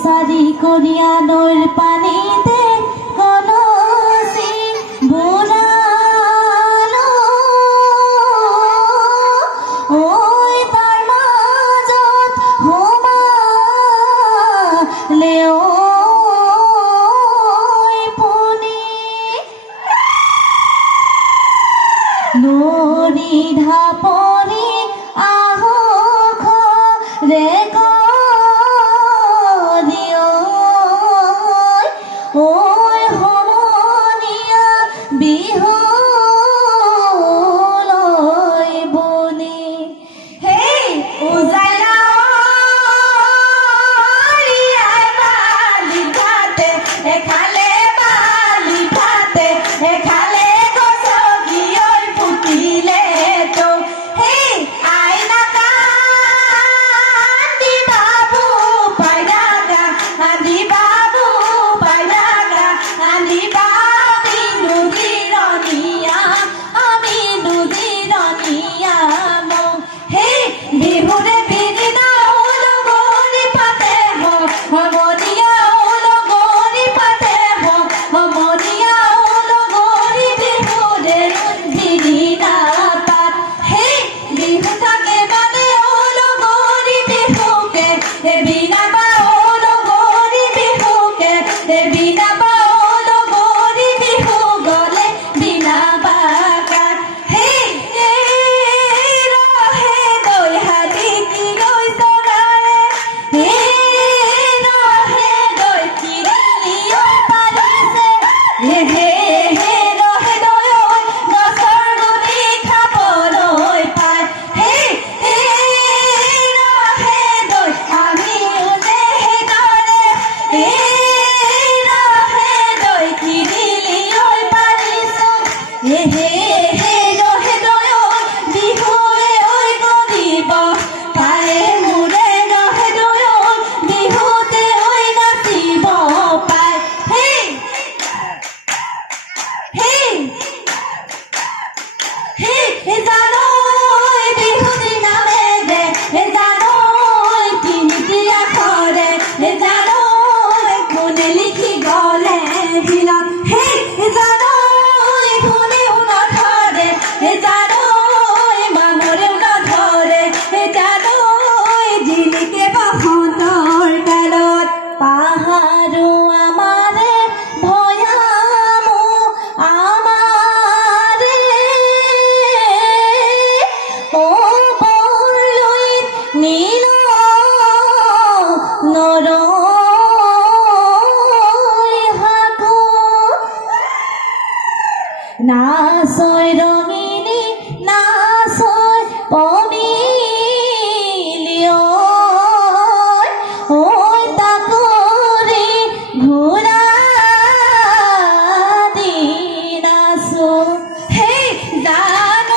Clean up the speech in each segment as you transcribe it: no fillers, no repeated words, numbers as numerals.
সারি করিয়া নৈর পানিতে কলসি বুড়ালো ওই তার মাজত হোমালে ওই পুনি নদী ঢাপরি আহ রে ওই হমনিয়া বিহু লই বনি হে উজাইলা বালি ভাতে এখালে বালি ভাতে এখালে গছগি ওই ফুটিলে তো হে আইনা কান্দি বাবু পাইরা কান্দি বাবু আমি নুদিরনিয়া হে বিহুরে বিদি দাও লগরি পাতে হমনিয়া লগরি পাতে হমনিয়া লগরি বিহুরে বিদি না পাত হে বিহু থাকে মানে লগরি বিহুকে বিনা বা লগরি বিহুকে বিনা বা না সয় রঙিনী না সয় পমিলিও ওই তাকরি ঘোরা দিনাসো হে জান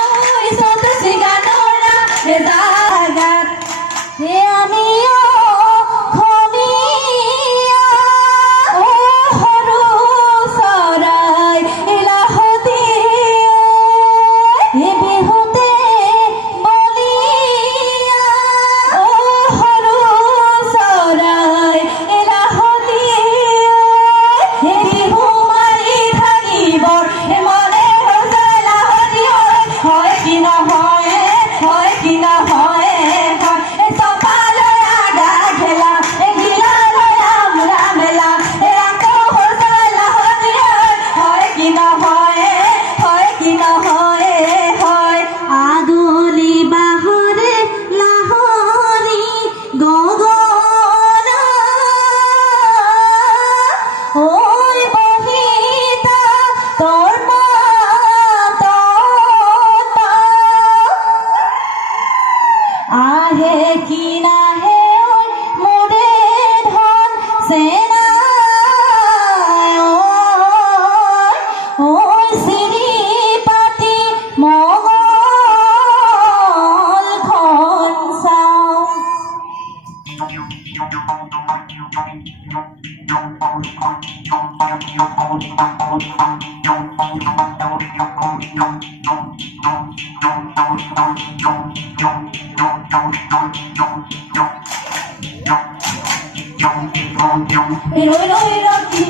রই রই রাখি